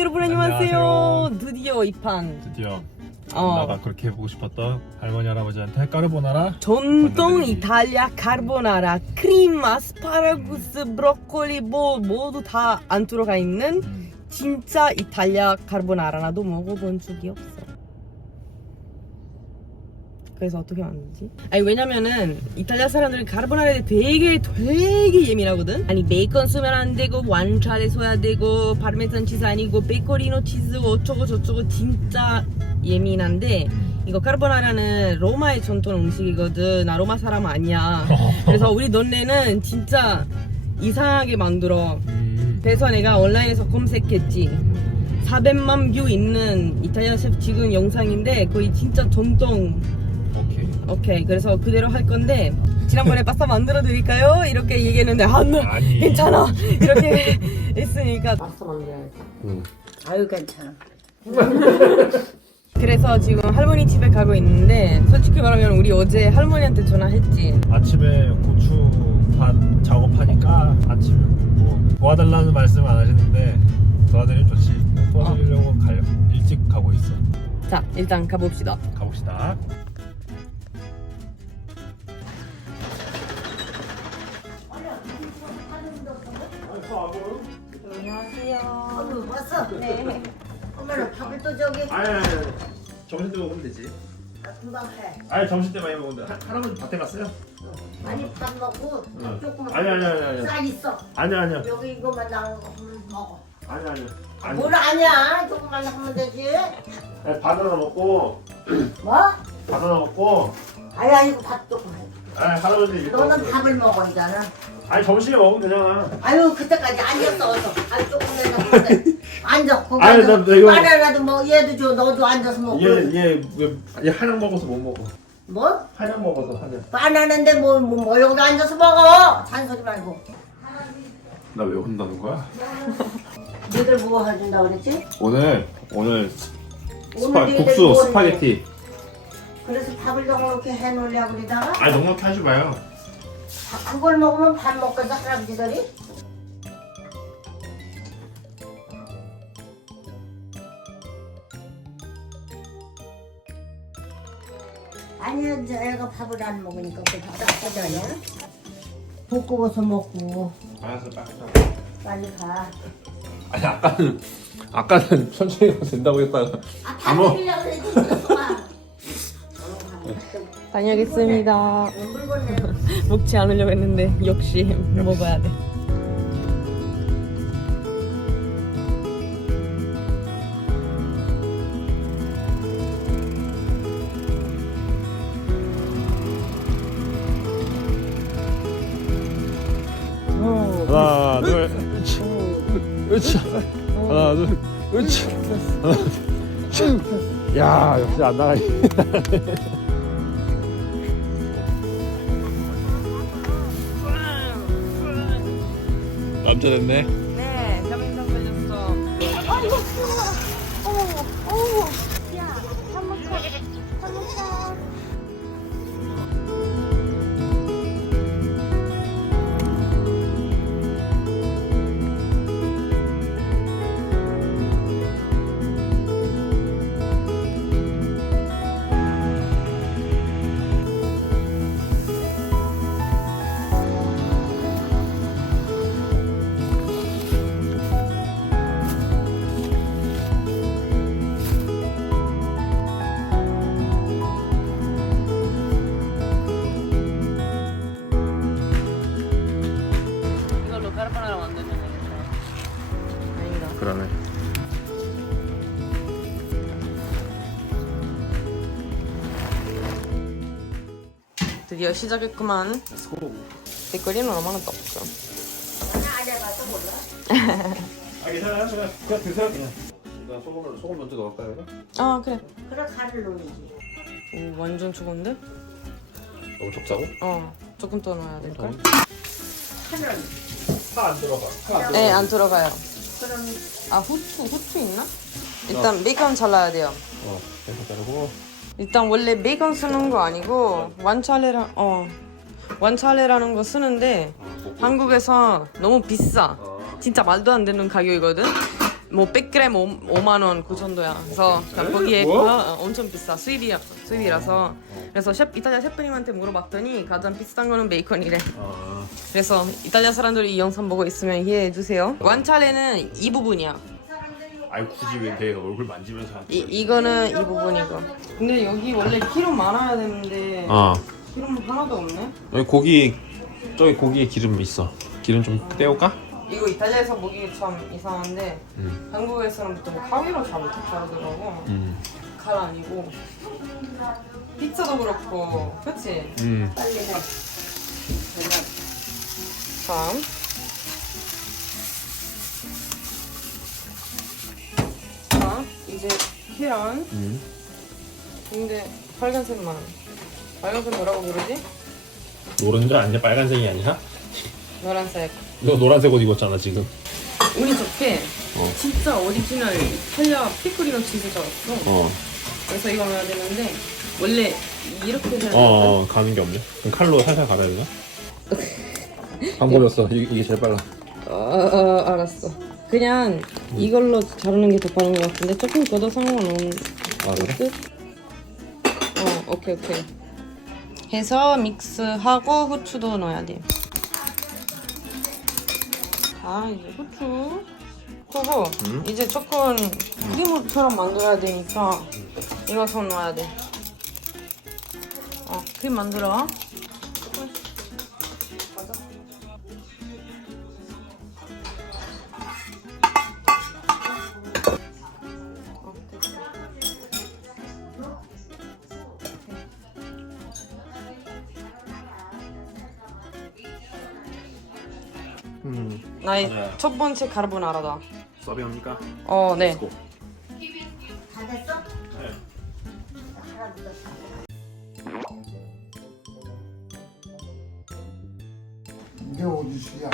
여러분 안녕하세요. 안녕하세요. 드디어 입항. 드디어. 엄마가 어. 그렇게 해 보고 싶었던 할머니 할아버지한테 까르보나라. 전통 만들기. 이탈리아 카르보나라, 크림마, 스파라구스, 브로콜리 뭐 모두 다 안 들어가 있는 음. 진짜 이탈리아 카르보나라 나도 먹어본 적이 없어. 그래서 어떻게 만는지 아니 왜냐면은 이탈리아 사람들은 카르보나라에 되게 되게 예민하거든 아니 메이컨 쓰면 안 되고 완차에 써야 되고 파르메산 치즈 아니고 베이커리노 치즈 고 어쩌고 저쩌고 진짜 예민한데 이거 카르보나라는 로마의 전통 음식이거든 나 로마 사람 은 아니야 그래서 우리 논네는 진짜 이상하게 만들어 그래서 내가 온라인에서 검색했지 400만 뷰 있는 이탈리아 지금 영상인데 거의 진짜 전통 오케이 그래서 그대로 할 건데 지난번에 빠스 만들어 드릴까요? 이렇게 얘기했는데 아, 아 괜찮아 이렇게 했으니까 빠스 만들어야지 응. 아유 괜찮아 그래서 지금 할머니 집에 가고 있는데 솔직히 말하면 우리 어제 할머니한테 전화했지 아침에 고추 밭 작업하니까 아침에 뭐 도와달라는 말씀 안 하시는데 도와드리면 좋지 도와드리려고 어. 가, 일찍 가고 있어 자 일단 가봅시다 가봅시다 아, 뭐. 안녕하세요. 아버, 왔어. 뭐. 네. 엄마는 밥을 또 저기. 아니, 점심 때 먹으면 되지. 나 금방 해. 아니, 점심 때 많이 먹는데. 할아버지 밭에 갔어요? 아니, 어. 어. 밥 먹고, 어. 조금만. 아니, 아니, 아니. 아 있어. 아니, 아니. 여기 이것만 나오면 먹어. 아니, 아니. 아니. 아 아니야? 조금만 하면 되지. 네, 밥 하나 먹고. 뭐? 밥 하나 먹고. 아니, 아니, 밥 조금 해. 아니 할아버지 너는 먹어서. 밥을 먹어 이제는 아니 점심에 먹으면 되잖아 아유 아니, 그때까지 아니었어 어서 아니 조금 내가 앉아 거기 아니, 앉아 나, 나, 도뭐 얘도 줘 너도 뭐. 앉아서 먹고 뭐, 얘얘왜 그래. 얘 한약 먹어서 못 먹어 뭐? 한약 먹어서 한약 빠나는데 뭐뭐 뭐, 여기 앉아서 먹어 잔소리 말고 나 왜 혼나는 거야? 얘들뭐 해준다 그랬지? 오늘 오늘 스파 오늘 국수 스파게티 구웠는데. 그래서 밥을 너무 이렇게 해놓으려고 그러다가 아 넉넉히 하지 마요 그걸 먹으면 밥 먹겠어 할아버지들이? 아니 이저 애가 밥을 안 먹으니까 그 밥을 하잖아 볶고서 먹고 알았어 빨리 빨리 가 아니 아까는 아까는 천천히 가 된다고 했다가 아, 밥먹으려 다녀오겠습니다. 먹지 않으려고 했는데 역시, 역시. 먹어야 돼. 하나 으쭈. 둘, 으치, 으치, 하나 둘, 으치, 하나 으쭈. 둘, 으쭈. 으쭈. 야 역시 안 나가. 어... 남자 됐네. 드어 시작했구만. 댓글이는 아, 얼마나 없죠? 아야 맞아 몰라. 아 괜찮아, 그냥 그세요나 소금을 소금 먼저 넣을까요? 이거? 아 그래. 그래 가를 넣는지. 오 완전 초건데? 너무 적자고? 어 조금 더 넣어야 될까? 하면 파안 들어가. 네안 들어가. 네, 들어가요. 그럼 아 후추 후추 있나? 그럼... 일단 어. 밀 잘라야 돼요. 어 계속 자르고. 일단 원래 베이컨 쓰는 거 아니고 완찰레라어 완차레라는 거 쓰는데 한국에서 너무 비싸 진짜 말도 안 되는 가격이거든 뭐 100g 5, 5만 원그 정도야 그래서 거기에 거, 어, 엄청 비싸 수입이야 수입이라서 그래서 셰프, 이탈리아 셰프님한테 물어봤더니 가장 비싼 거는 베이컨이래 그래서 이탈리아 사람들이 이 영상 보고 있으면 이해해 주세요 완찰레는이 부분이야 아이 굳이 왜 내 얼굴 만지면서 하는 이 이거는 이 부분이고. 이거. 근데 여기 원래 기름 많아야 되는데. 아. 기름 하나도 없네. 여기 고기 저기 고기에 기름 있어. 기름 좀 떼올까? 아. 이거 이탈리아에서 먹기참 이상한데 음. 한국에서는 보통 카위로 뭐잘 먹더라고. 가라 음. 아니고 피자도 그렇고, 그렇지? 음. 빨리 해. 그냥 참. 이제 희열. 음. 근데 빨간색만. 빨간색 뭐라고 부르지? 노른자 아니야? 빨간색이 아니야? 노란색. 너 노란색 옷 입었잖아 지금. 우리 저게 어. 진짜 오리지널 헬라 피크리로 진색 잡았어. 그래서 이거 해야 되는데 원래 이렇게 어, 어, 가는 게 없네. 칼로 살살 가려야 되나? 방 버렸어. 이, 이게 제일 빨라. 어, 어, 알았어. 그냥 응. 이걸로 자르는 게 더 빠른 것 같은데 조금 줘도 상관없는 듯? 아, 그래? 어, 오케이 오케이. 해서 믹스하고 후추도 넣어야 돼. 아 이제 후추 그리 응? 이제 조금 크림처럼 만들어야 되니까 응. 이거 좀 넣어야 돼. 어, 크림 만들어. 아, 네. 첫 번째 카르보나라다. 서비 합니까? 어, 네. 네. 이게 어디서야?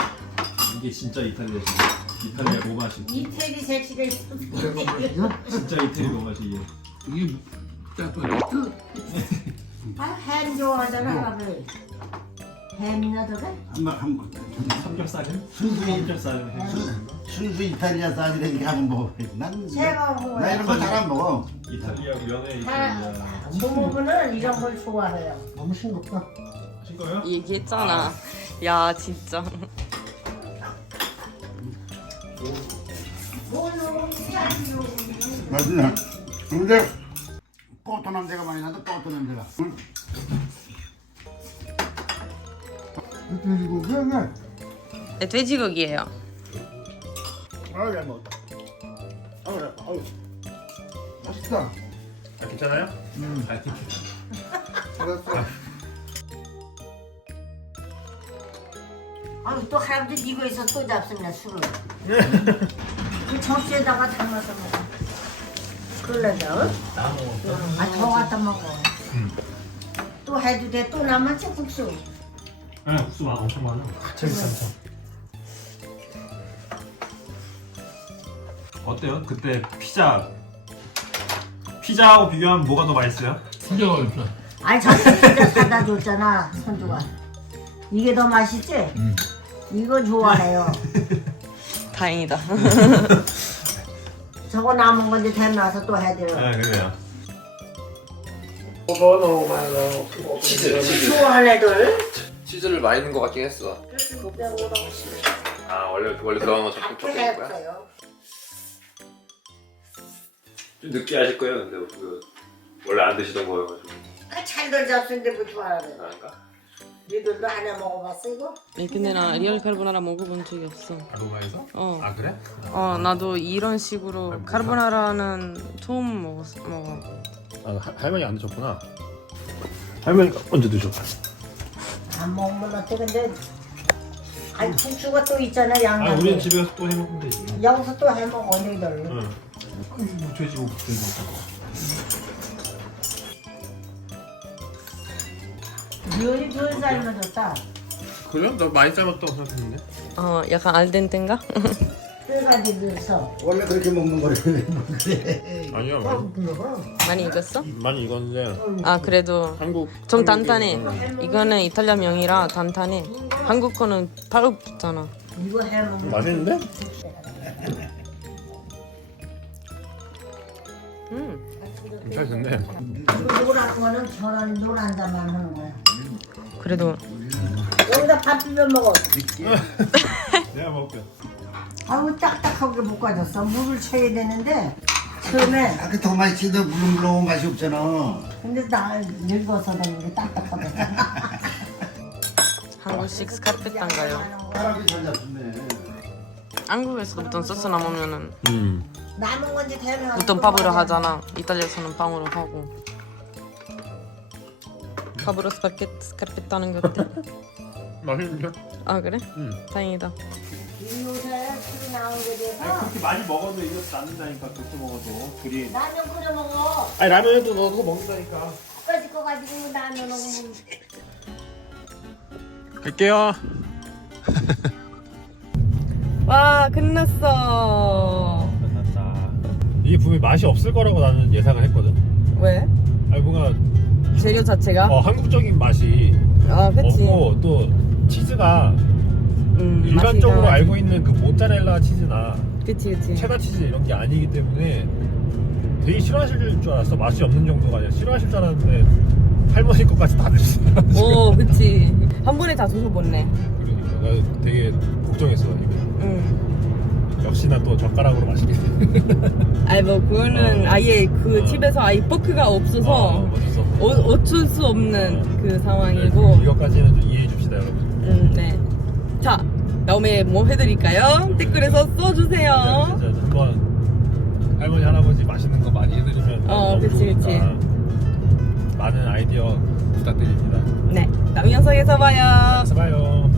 이게 진짜 이탈리아 식 이탈리아 고바시. 이태리 색식이 진짜 이태리 고바시 이게. 한 번, 한 번. 삼겹살? 순수 이탈리아 사이라니까 한번 먹어보겠지 난, 난 이런 거잘 안 먹어 이탈리아 유명해 이탈리아 그 슬... 부모부는 이런 걸 좋아해요 너무 싱겁다 싱거요 아, 얘기했잖아 아. 야 진짜 음. <오. 웃음> 맞아 근데 꼬토 냄새가 많이 나도 꼬토 냄새가 돼지고기 해. 네, 돼지고기예요. 아, 잘 먹었다. 아, 아 맛있다. 아, 괜찮아요? 음, 잘 튀겨. 아, 잘했어. 아또사람 이거에서 또 잡습니다, 술을. 네. 음. 그 접시에다가 담아서 먹어. 그나먹 음, 아, 더 갖다 먹또 음. 해도 돼, 또 남았지, 국수. 네, 국수 맛 엄청 많아. 아, 재밌어, 아, 참. 참. 어때요? 그때 피자 피자하고 비교하면 뭐가 더 맛있어요? 피자가 맛있어. 아니 저기 피자 받아줬잖아 선조가. 이게 더 맛있지? 음. 이거 좋아해요. 다행이다. 저거 남은 건데 대나서 또 해야 돼요. 네 그래요. 오버 너무 많아. 치즈 치즈. 좋아하는 애들. 그? 치즈를 많이 넣은 것 같긴 했어. 아 원래 원래 그런 거 조금 그, 조금 거야. 있어요. 좀 늦게 하실 거예요, 근데 그 원래 안 드시던 거여 가지잘 아, 들자 쓴데 부터 뭐 알아그러니들도 아, 하나 먹어봤어 이거? 네, 근데 나, 나, 나 리얼 카르보나라 먹어본 적이 없어. 아, 로마에서? 어. 아 그래? 어, 아, 나도 아. 이런 식으로 할머니? 카르보나라는 처음 먹었어. 먹어. 아 할, 할머니 안 드셨구나. 할머니 언제 드셨어? 안 먹으면 어때 근데 아니 부추가 또 있잖아 양아 우리 집에서 또 해먹으면 되지 여기서 또 해먹어 언니들 응그 돼지고기 돼지먹기 응. 돼지고기 응. 면이 덜 삶아졌다 그래? 그래? 너 많이 삶았다고 생각했는데 어 약간 알덴덴가? 원래 그렇게 먹는 거래 아니야 많이 익었어? 많이 익었는데 아 그래도 한국 좀 단단해 보면은... 이거는. 이탈리아 명이라 단단해 한국 거는 바로 붙잖아 맛있는데? 음괜찮은 노란 거는 저런 노란자만 하는 거야 그래도 여기다 밥 비벼 먹어 내가 먹을 아우 딱딱하게 볶아졌어 물을 쳐야 되는데 처음에 아그 그, 그, 도마에 치도 물은 너무 맛이 없잖아 근데 나 늙어서 그런 게 딱딱하다 한국식 스카페 땅가요 사 한국에서도 보 소스나 으면은 음. 남은 건지 되면 보통 밥으로 많이... 하잖아 이탈리아서는 빵으로 하고 음. 밥으로 스파게 스카페 따는 것들 맛있는 아, 그래? 응다행다 음. 이 나온 게 돼서 그렇게 많이 먹어도 이거 잡는다니까 그렇게 먹어도 그리 라면 끓여 먹어 아니 라면도 넣고 먹는다니까 빠질 거 가지고 라면 먹으면 갈게요 와 끝났어 어, 끝났다 이게 분명 맛이 없을 거라고 나는 예상을 했거든 왜? 아니 뭔가 한, 재료 자체가? 어, 한국적인 맛이 아 그치 먹고 또 치즈가 음, 일반적으로 맛있어. 알고 있는 그 모짜렐라 치즈나 아, 그 체다 치즈 이런 게 아니기 때문에 되게 싫어하실 줄 알았어 맛이 없는 정도가 아니라 싫어하실 줄 알았는데 할머니 것까지 다 드시더라고 오 그치 한 번에 다 드셔봤네 그러니까 내가 되게 걱정했어 이거 응. 역시나 또 젓가락으로 마시게 아니 뭐 그거는 어. 아예 그 어. 집에서 아이 버크가 없어서 어, 쩔수 없는 어. 그 상황이고 네, 이것까지는 좀 이해해 주시다 여러분 음, 네. 자, 다음에 뭐 해드릴까요? 네, 댓글에서 네. 써주세요. 진짜 네, 한번 할머니 할아버지 맛있는 거 많이 해드리면 어, 그렇지, 그렇지. 많은 아이디어 부탁드립니다. 네, 남녀석에서 봐요. 다음 영상에서 봐요.